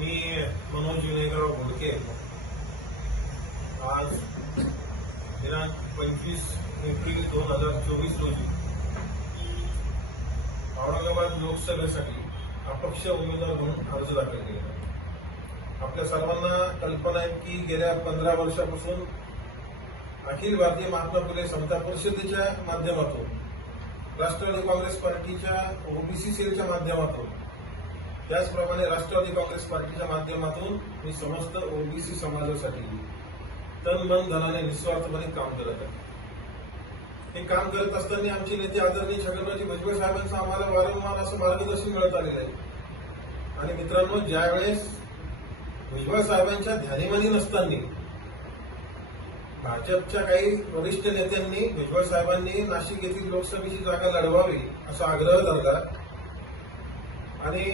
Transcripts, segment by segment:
मी मनोज विनायकराव घोडके आज दिनांक पंचवीस एप्रिल दोन हजार चोवीस रोजी औरंगाबाद लोकसभेसाठी अपक्ष उमेदवार म्हणून अर्ज दाखल केला. आपल्या सर्वांना कल्पना आहे की गेल्या पंधरा वर्षापासून अखिल भारतीय महात्मा फुले समता परिषदेच्या माध्यमातून राष्ट्रवादी काँग्रेस पार्टीच्या ओबीसी सेलच्या माध्यमातून त्याचप्रमाणे राष्ट्रवादी काँग्रेस पार्टीच्या माध्यमातून मी समस्त ओबीसी समाजासाठी तन मन धनाने निस्वार्थपणे काम करत आहे. हे काम करत असताना आमचे नेते आदरणीय छगनराजी भुजबळ साहेबांचं आम्हाला वारंवार असं मार्गदर्शन मिळत आलेलं आहे. आणि मित्रांनो ज्यावेळेस भुजबळ साहेबांच्या ध्यानीमनी नसताना भाजपच्या काही वरिष्ठ नेत्यांनी भुजबळ साहेबांनी नाशिक येथील लोकसभेची जागा लढवावी असा आग्रह धरला आणि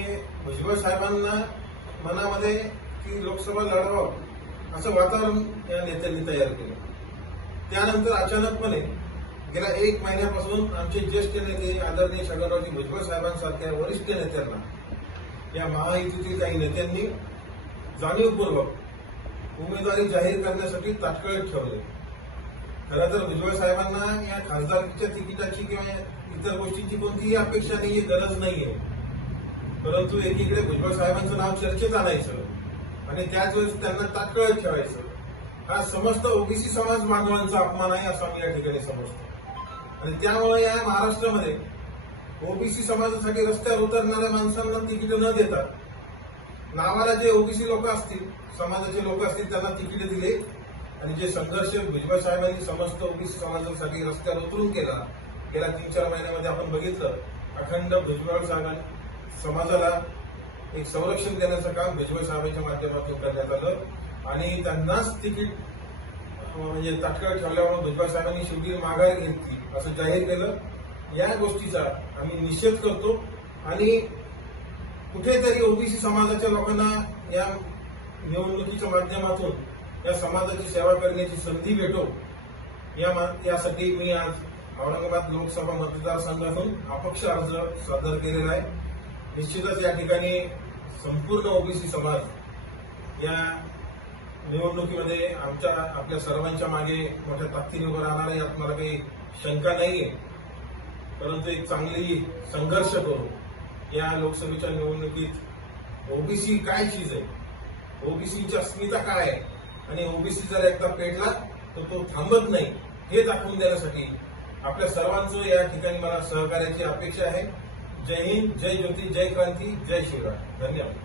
भुजबळ साहेबांना मनामध्ये की लोकसभा लढवावं असं वातावरण या नेत्यांनी तयार केलं. त्यानंतर अचानकपणे गेल्या एक महिन्यापासून आमचे ज्येष्ठ नेते आदरणीय छगनरावजी भुजबळ साहेबांसारख्या वरिष्ठ नेत्यांना या महायुतीतील काही नेत्यांनी जाणीवपूर्वक उमेदवारी जाहीर करण्यासाठी तात्काळ ठेवले खरं तर भुजबळ साहेबांना या खासदारकीच्या तिकिटाची किंवा इतर गोष्टींची कोणतीही अपेक्षा नाही गरज नाहीये. परंतु एकीकडे भुजबळ साहेबांचं नाव चर्चेत आणायचं आणि त्याच वेळेस त्यांना तात्काळ ठेवायचं. हा समस्त ओबीसी समाज बांधवांचा अपमान आहे असं आम्ही या ठिकाणी समजतो. आणि त्यामुळे या महाराष्ट्रामध्ये ओबीसी समाजासाठी रस्त्यावर उतरणाऱ्या माणसांना तिकीट न देता नावाला जे ओबीसी लोक असतील समाजाचे लोक असतील त्यांना तिकीट दिले आणि जे संघर्ष भुजबळ साहेबांनी समस्त ओबीसी समाजासाठी रस्त्यावर उतरून केला गेल्या तीन चार महिन्यामध्ये आपण बघितलं अखंड भुजबळ साहेबांनी समाजाला एक संरक्षण देण्याचं काम भुजबळ साहेबांच्या माध्यमातून करण्यात आलं. आणि त्यांनाच तिकीट म्हणजे तात्काळ ठरल्यामुळे भुजबळ साहेबांनी शेवटी माघार घेतली असं जाहीर केलं. या गोष्टीचा आम्ही निषेध करतो. आणि कुठेतरी ओबीसी समाजाच्या लोकांना या निवडणुकीच्या माध्यमातून या समाजाची सेवा करण्याची संधी भेटो. या मा- यासाठी मी आज औरंगाबाद लोकसभा मतदारसंघातून अपक्ष अर्ज सादर केलेला आहे. निश्चितच या ठिकाणी संपूर्ण ओबीसी समाज या निवडणुकीमध्ये आमच्या आपल्या सर्वांच्या मागे मोठ्या ताकदीने उभं राहणार आहे यात मला काही शंका नाहीये. परंतु एक चांगली संघर्ष करू या लोकसभेच्या निवडणुकीत ओबीसी काय चीज आहे? ओबीसीची अस्मिता काय आहे? आणि ओबीसी जर एकदा पेटला तर तो थांबत नाही. हे दाखवून देण्यासाठी आपल्या सर्वांचं या ठिकाणी मला सहकार्याची अपेक्षा आहे. જય હિન્દ જય જ્યોતિ જય ક્રાંતિ જય શિવરાય. ધન્યવાદ.